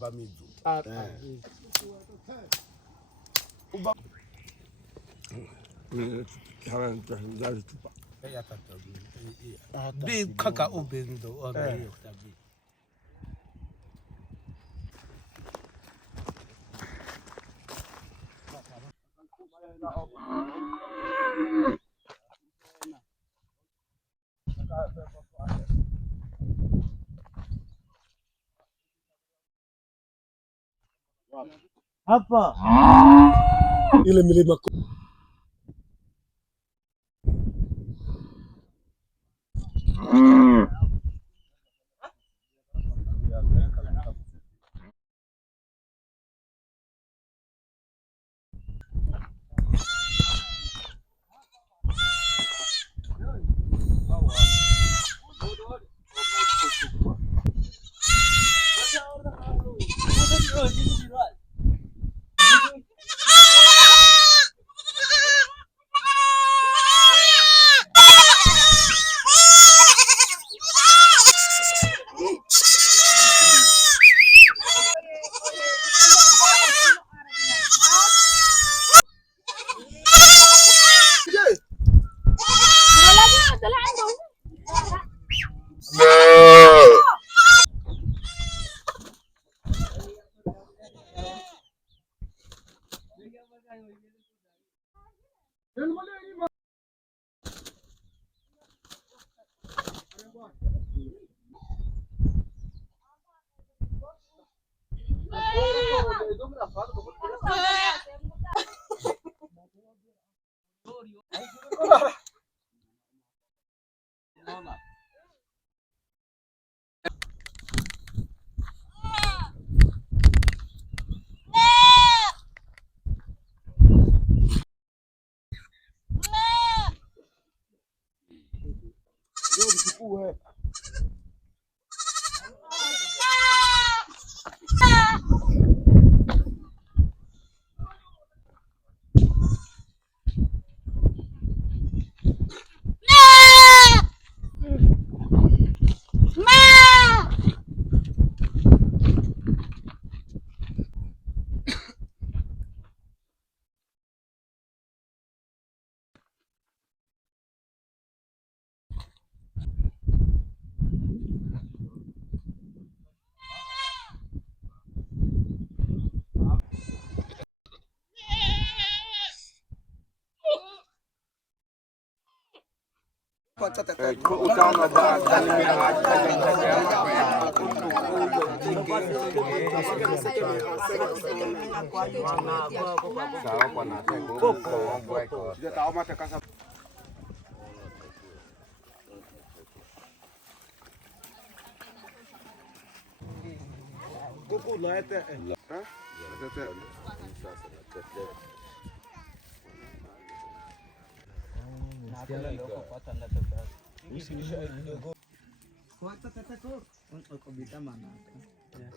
Bamizu. Big kaka open the other. Hapa ile milima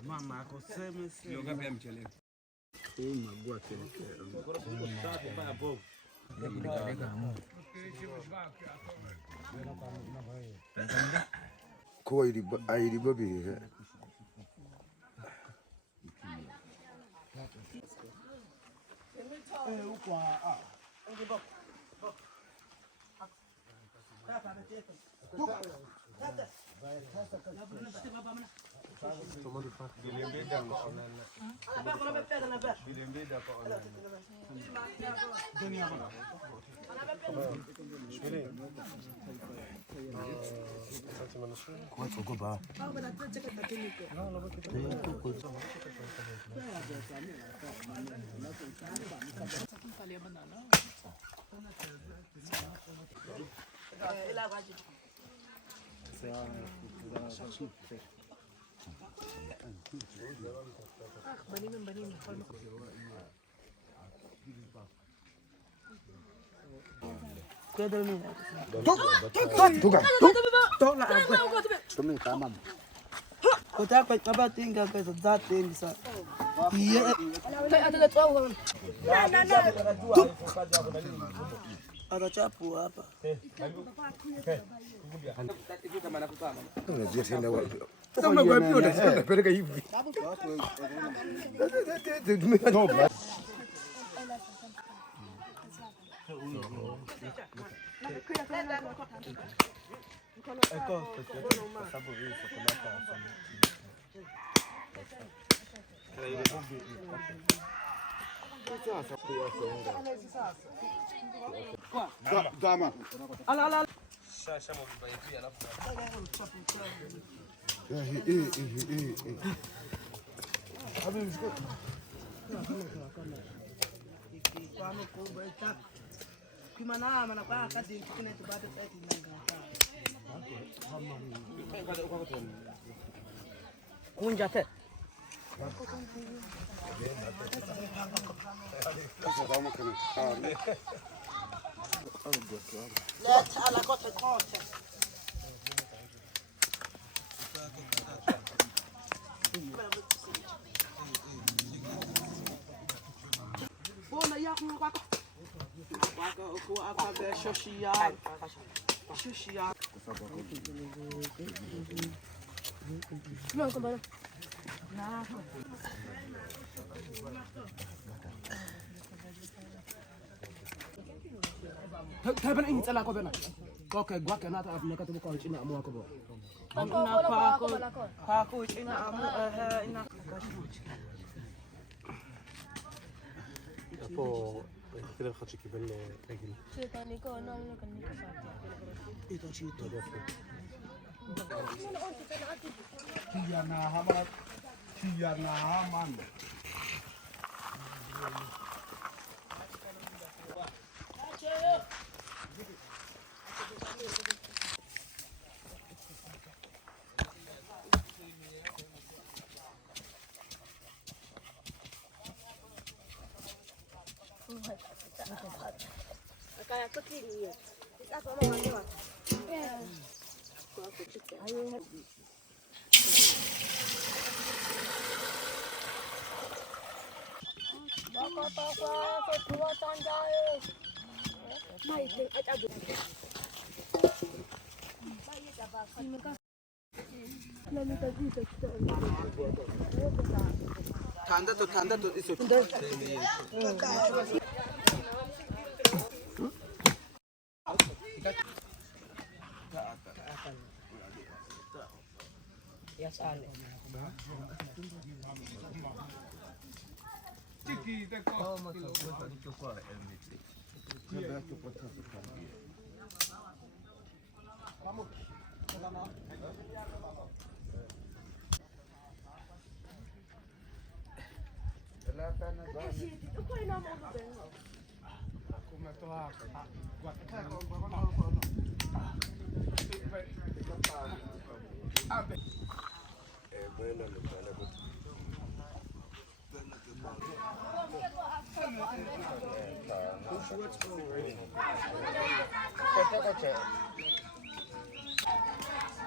mama akoseme sio ngapi mchele. Ko ayiri babi. Atachapu hapa. Sasa mnakwambia utapeleka hivi. Dama. Ala. Shasha mbibaiti alafu. Kimana mana kwa kadi kile tubate site kunja te Let's ala kote kote. Bona yak mo kwako. Kwako ko akabe shoshia. Shoshia. No, come on. Na. Taban in tsala ko bena. Ko kai gwa kana ta afna ka to ko china amu ko bo. Ina pa ko china amu ina Po كده خدش كيبان رجل شيطاني كون انا كني كفاك ايه تو chito. Kiyana haman. Kayak kekini ya. Kita sama lewat. Ya. Ayo. Baka kedua tandai. Mai ting aja bu. Bayi dah baka. Nanti tadi kita. Tanda tu isu. Yes, ale.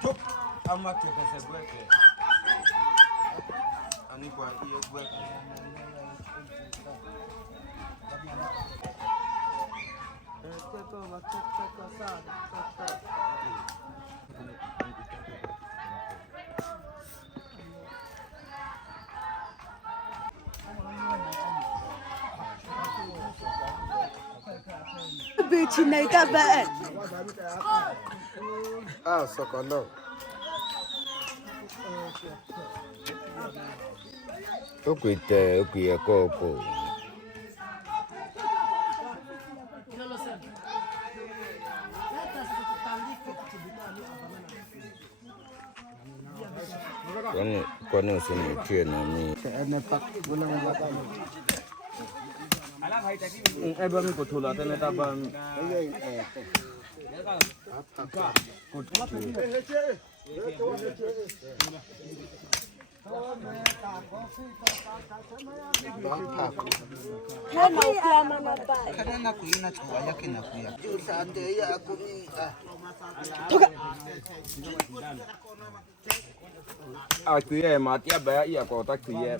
Tup, ama tu pesa buat. Ani buat dia buat. Bichi na ikabe. Ah, sokono. Okuite kopo. Kwani usimtie na mimi. Eba mi kutula tena taba. Kana kuina chwa yake na kuya. Usande ya kumia. Akuye matia ba iya ko takuye.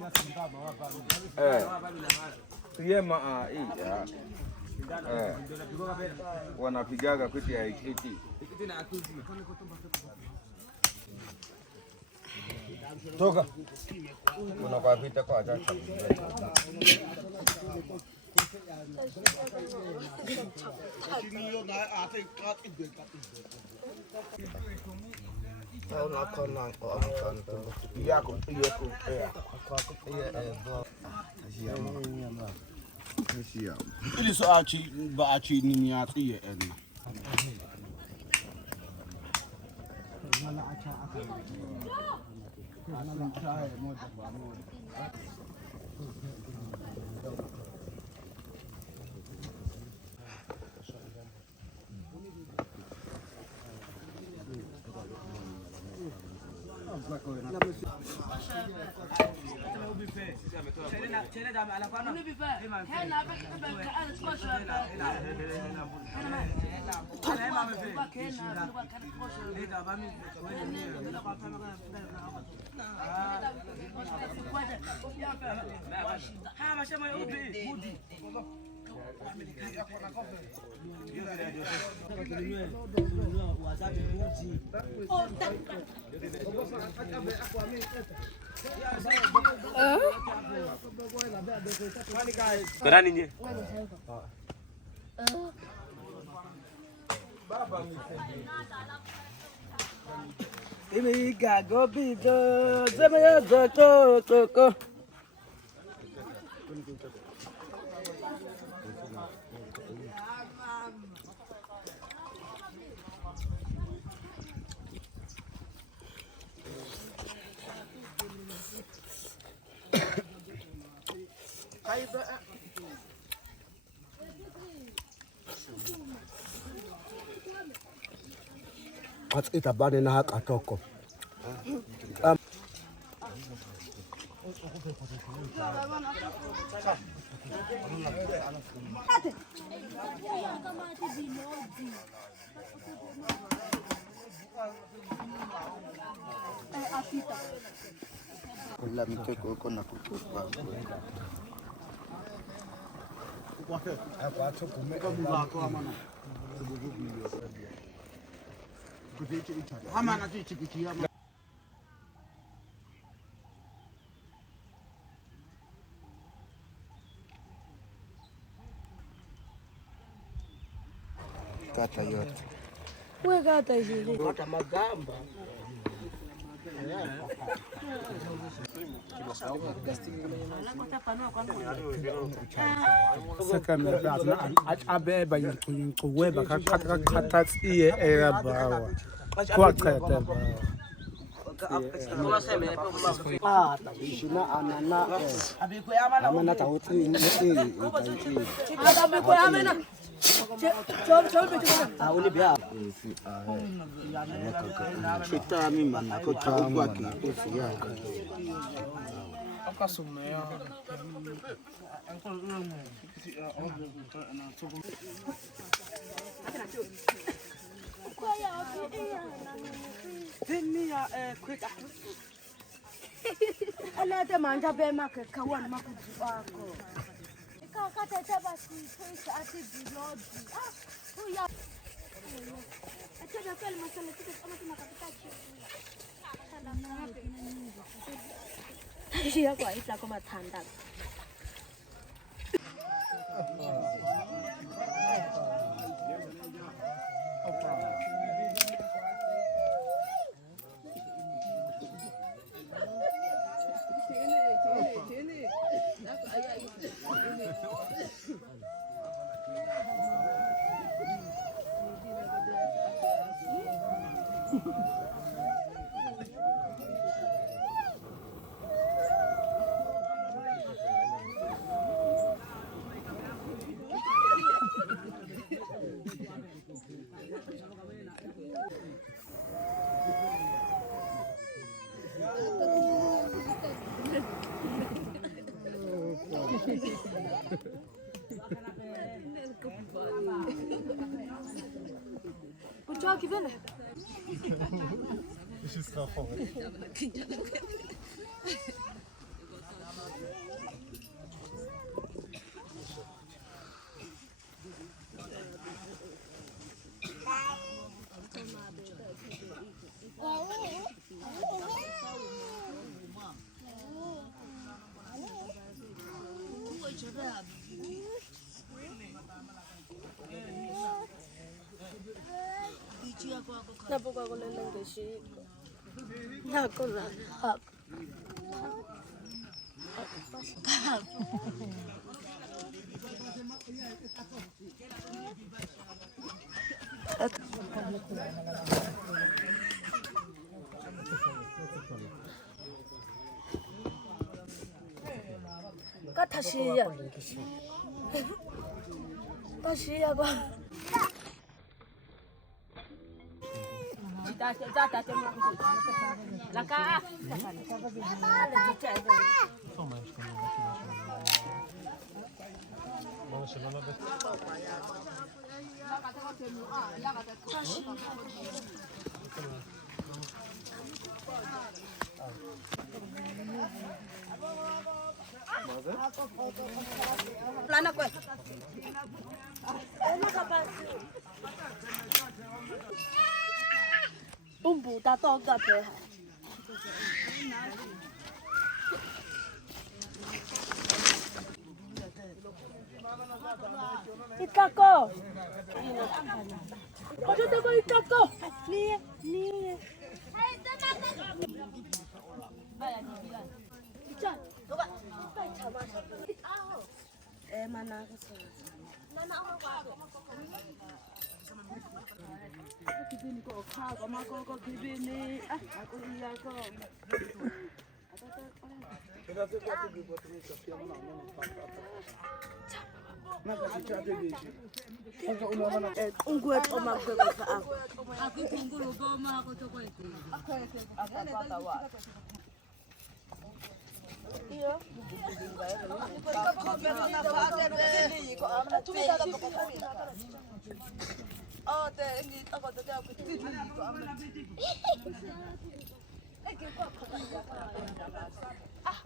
Kuye ma iya. Wanapigaga kuti ya ikiti. Toka. Kuna pita kwa acha. Tauna kona ko amkan to. Iya ko. Ili so achi ba achi ni ya tsiye enna. Berani nye. Imi gago bido, zeme ya zoko. Itabane na haka toko. Kula miteko kona kutupa. Kata yote. Wewe kata hizi. Kata magamba. Saka mbazna abe ba yinkuwe ba kata tsiye era bawa kwa kata ba Shina anana. amana tawuti ni Abiko amena. Auni bia. Kita mimi na kutupa kiasi yako. akasumea Alete manja bema ke kawan makuzi wako. Ikakata basi pesa ati bilodi. Iya kwa isla kama tanda. Uçağa gidene. Napoka kulela ngeshi. Nakona. Katashiya. Tashiya ba. Plana kwa. Umbu ta to ga pe. Itako. Ojo te ko itako. Ni. Baya ni bila. Icha. Toka. Pai chama. Mana ka sa. Mana ako ba? Kibini ko kha ko ma ko kibini ako iya ko ungwe to ma ko ka ako kungulu ba ma ko to ko ite iyo oh, ini aku tadi aku tidur itu amat.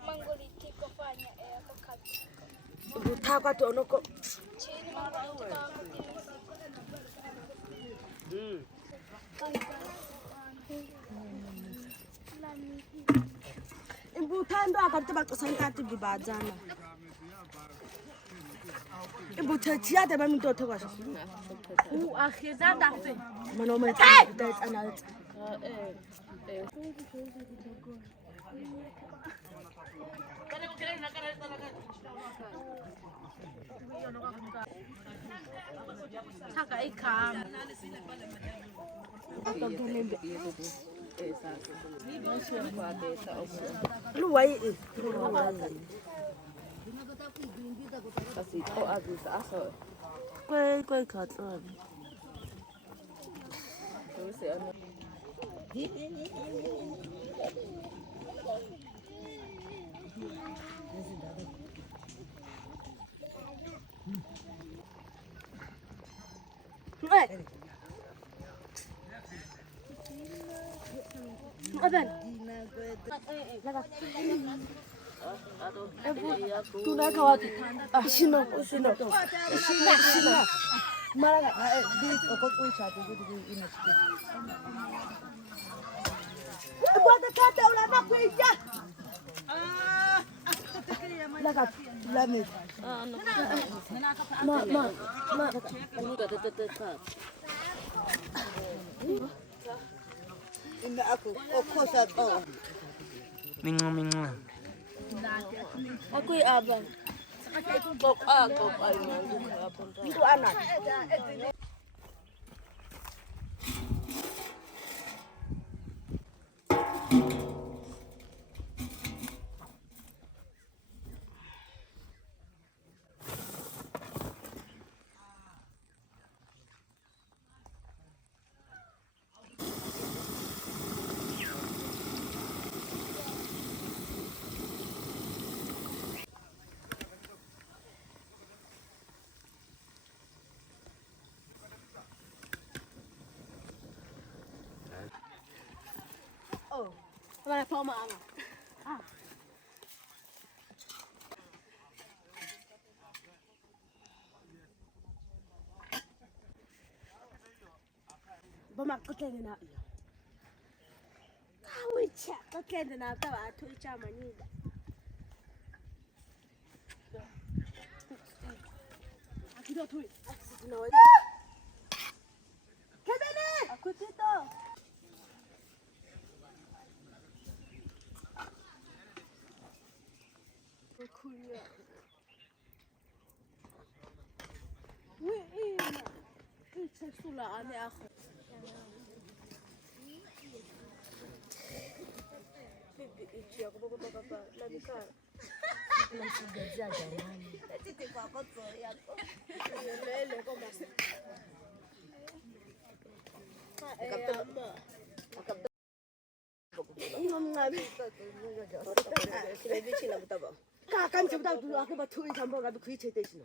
Mangoliki kufanya ako kazi. Butaka tu onoko. Chini mama Ibuthando akathiba xasankathi bibazana. Ibuthathia de bamintotho kwasho. akhiza dafe. Mana o metsa tsana. Saka ikhama. Luwai Kasi o agisa aso. kwe khatlon. Terus ano. Adan. Tunaweka wapi? Shina. Mara this okotwe chatu kuti inachike. Bwana tata ulana kuija. Laka lame. Ma. Ina aku okosa to. Minga. Aku aba. Kok itu anak. Mana tahu mana? Bamak kekene na. Kawicha kekene na tawa tuicha manida. Akido tui. Kebene. Aku tito. Kuya. Wena. Itsesula ane akho. Bibi ichi yakuboka baba labika. Nasingezia jamani. Titi kwa koto yako. Yelele kwa basi. Kakan coba dulu aku batui campur kami kuih cete sini.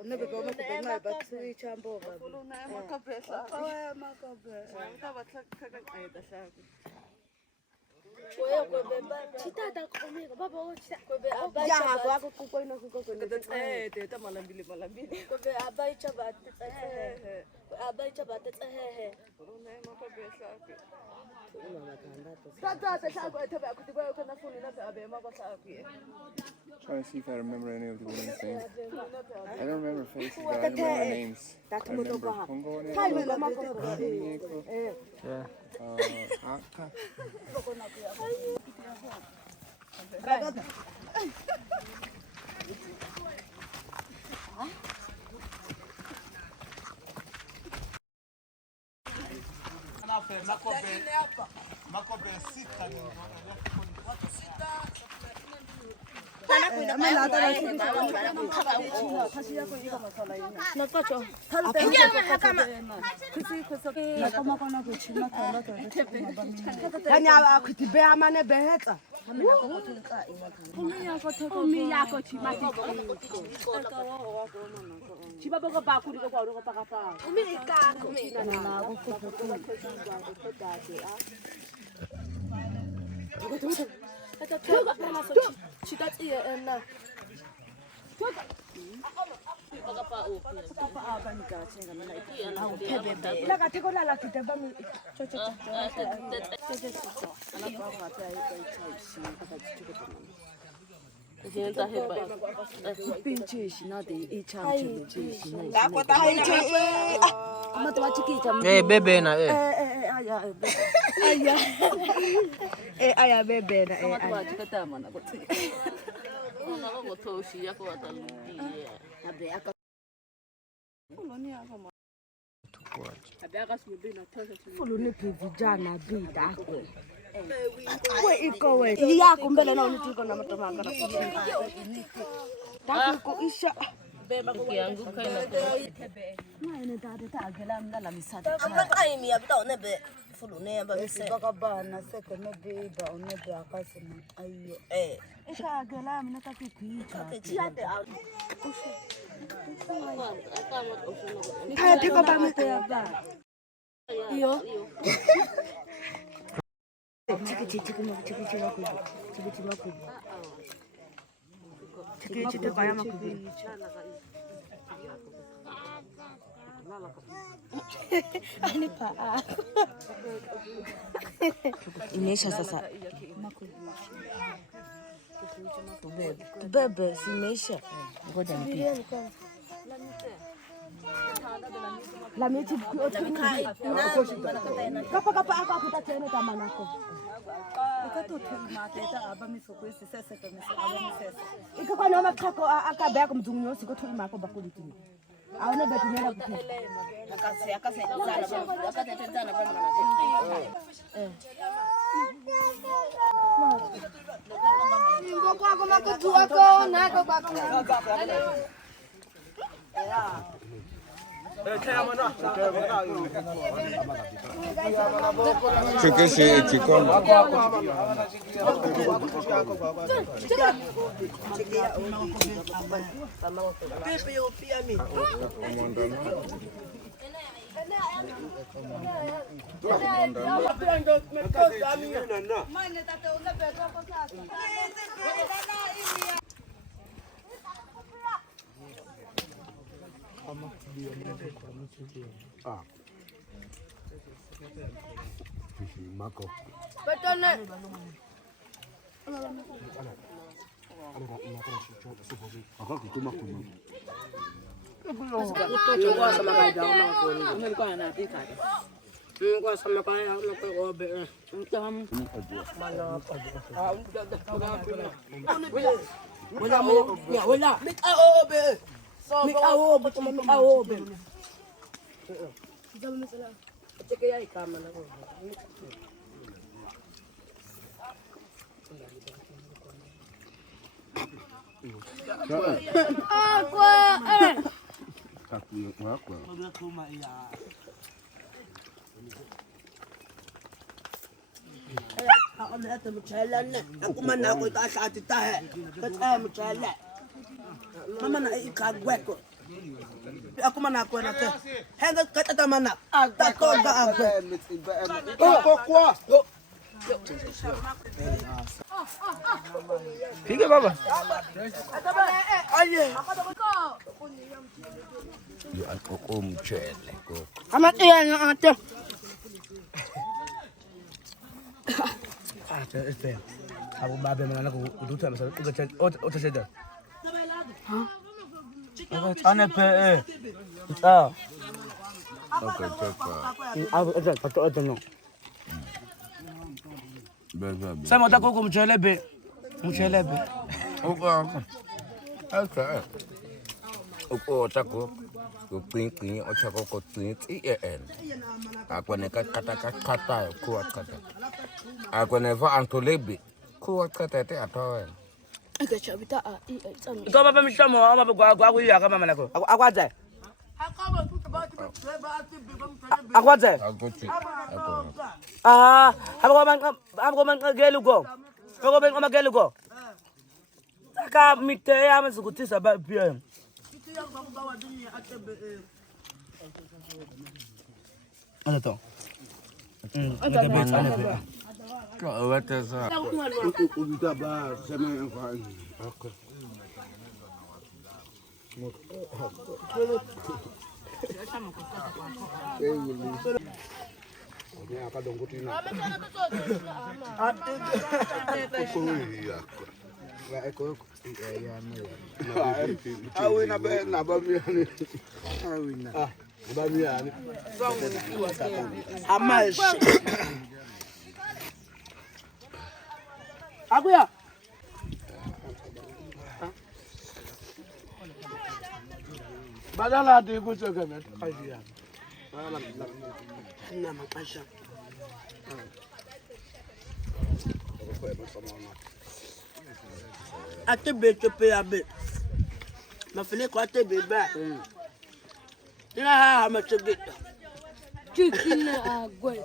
Onek begono kebengai batui campur kami. Makabesa. Kita baca kakan ayat dasar. Kue beba. Cita tak kami bapa cita. Kue beba. Jangan aku kukoi nak kukoi. Kita malam bili. Kue abai coba. Kue abai coba teteh. Makabesa. Trying to see if I remember any of the women's names. I don't remember faces, but I remember names. I remember Congo Aka. Makobe sita. Kanya kutibea mane beheta. Chibaboka bakuri kwa ro pa pa. Umi ka ko. Na bebe na aya bebe na Fuluni vijana bida we iko we yako mbele na unitiko na matomanga na tako isha bema kuanguka ina ina dada tagala mdala misata kama time ya bita onebe fuluni amba miseka kabana seke mebeba onebe akasema ayo isha agala mina takikuita Kaya teko ba mo iyo Chiki mako. Imeisha sasa. Bebe, si imeisha. Ngoja nipike. La miti kapa aka kutatene kama nako. Ikakwa noma chako akabeka mzungunyo siko thuli mako bakulitini. Awona betu nela kuthi. Akase akatetenzana bana. Ngoko makujua ko nako bakula. Chekeshe chikoma. Mako. Akakutuma kuma. Piga baba. Ya koko mchele koko. Amatia ate. Este. Abu babe mana ko uduta masa utacheza. Ana pe Okay, cheka. Abu ata no. Bebe. Sema utako mchelebe. Mchelebe. Okay. Uko tako. Kupin ochako ko tin en. Akwane kata ko kata. Akwane va antolebe. Ko kata te atawe. Akachabita Iko baba mishamo baba gwa kuya kama manako. Akwaza. Akwaza. Agochi. Habo man gelugo. Habo ben oma gelugo. Saka mite ya mazukutisa ba pia. Ano to? Ko wete sa. Ubita ba sema enfan. Okay. Awina be na ba mi ani. Awina. Ba mi ani. Amash. Aguya. Badala de kucho kana kajiya. Na makasha. Ate beto pe abe. Mafile ko ate be ba. Ina ha ma chebe. Chicken agwe.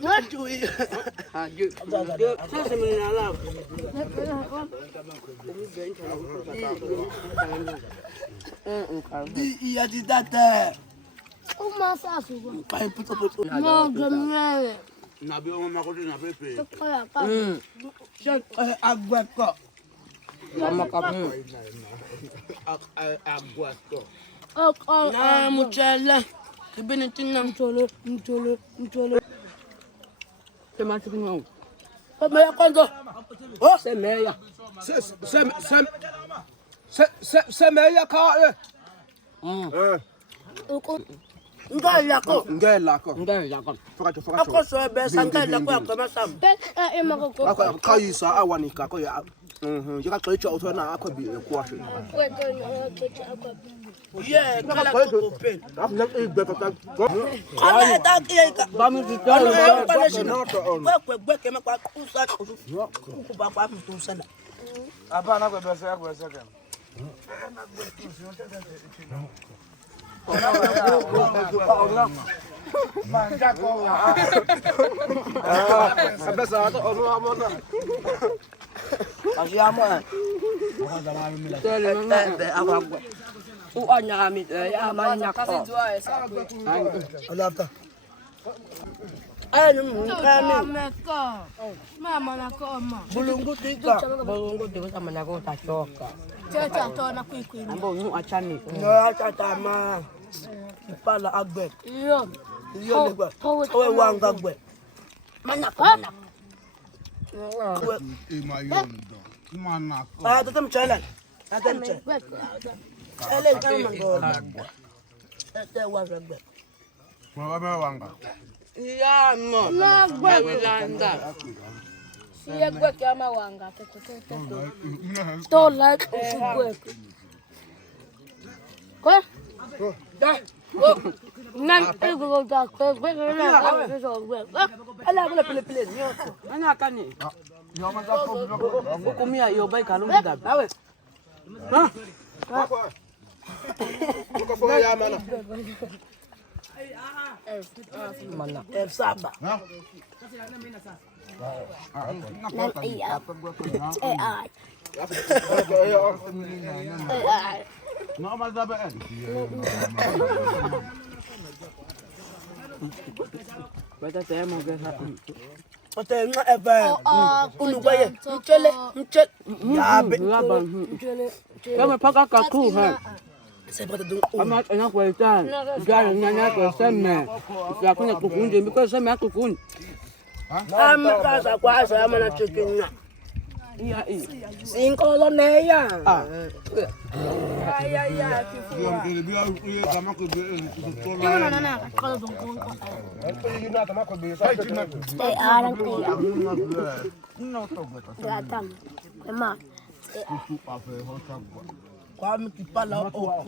Ma chui. Aju. Sasa mimi na la. Iya di data. Uma sasu. Pai puto puto. No gamle. Na bi o ma ko na pepe. Tokoya ka. Shak agwa ko. Agua to. Muchele. Ibini tina mchole. Sema chicken wao. Meya kwanza. Oh, semeya. Semeya ka Ngala ko. ngela ko. Fakato. Ako so besa ngala ko akoma sam. Beka emako ko. Akayisa awanika ko ya. Jika xoitsha uthona akho bi kwashe. Yeah, kala ko open. Afuna ibeka ka. Kala ta kiyeka. Bami ditalo. Kweke makwa kusa kuba kwa mtu sana. Hapana kwa besa yako sasa. Manja ko. Besa ato ono amona. Asiamo. Tele na agwa. Uanya mi ya manya ko. Alafta. Ay meka. Mama na koma. Bulungu tika kama na ko tachoka. Teta tona kwikwi. Ambo nu achani. No acha tama. Ipala agbe. Iyo legba. Owe wanga gbe. Mana ko. Ah, tatam challenge. Tatam challenge. Challenge kan mango. Ete wanga. Ya mo. Na gbe. Wilanda. Siye gbe kama wanga. To like usigwe. Ko? Da. Nan ego da ko gbe na so gbe. Ala bala pele nyoto. Anya kani. Yo ma za ko. Kumia yo bai kanu da. Awe. Ha? Ko fo ya mana. Mana. El samba. No ma za ba. Bata temo ke sa. Ote nga ebe. Unugwaye. Mchele. Yabe. Kama paka kaku ha. Sebata dung. Ama ena kwa itan. Gari nyanya kwa sema. Ya kuna kukunje because sema kukunje. Kasa kwa sa mana chicken na. Iya. Sinkolo neya. Ah. Ya kifuwa. Na. Kala dung ko. Aran tiya. Gatam. Ema. Kwa mkipala o.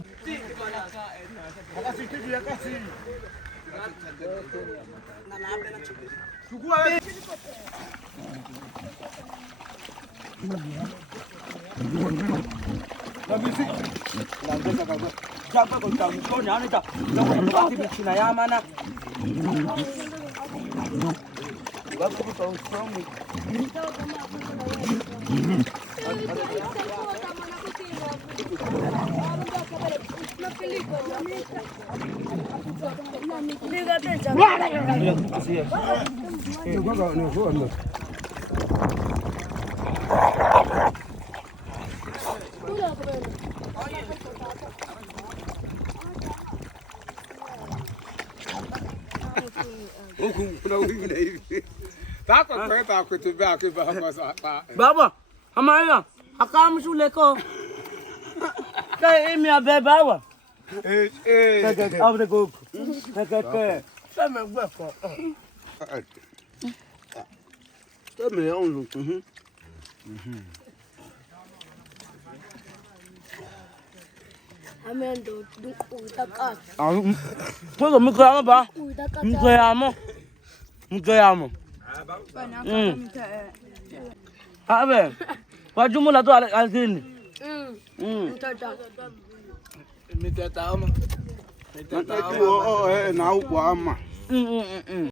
Baba, amaya, akam shule ko. Kay imi abe bawa. Abre go. Kaka. Sama gbe ko. Teme on. Amendo dung utakat. Puedo me quedar ba. Me quedamos. A ver. Kwa jumla tu alini. Mitata ama. Na ukwa ama.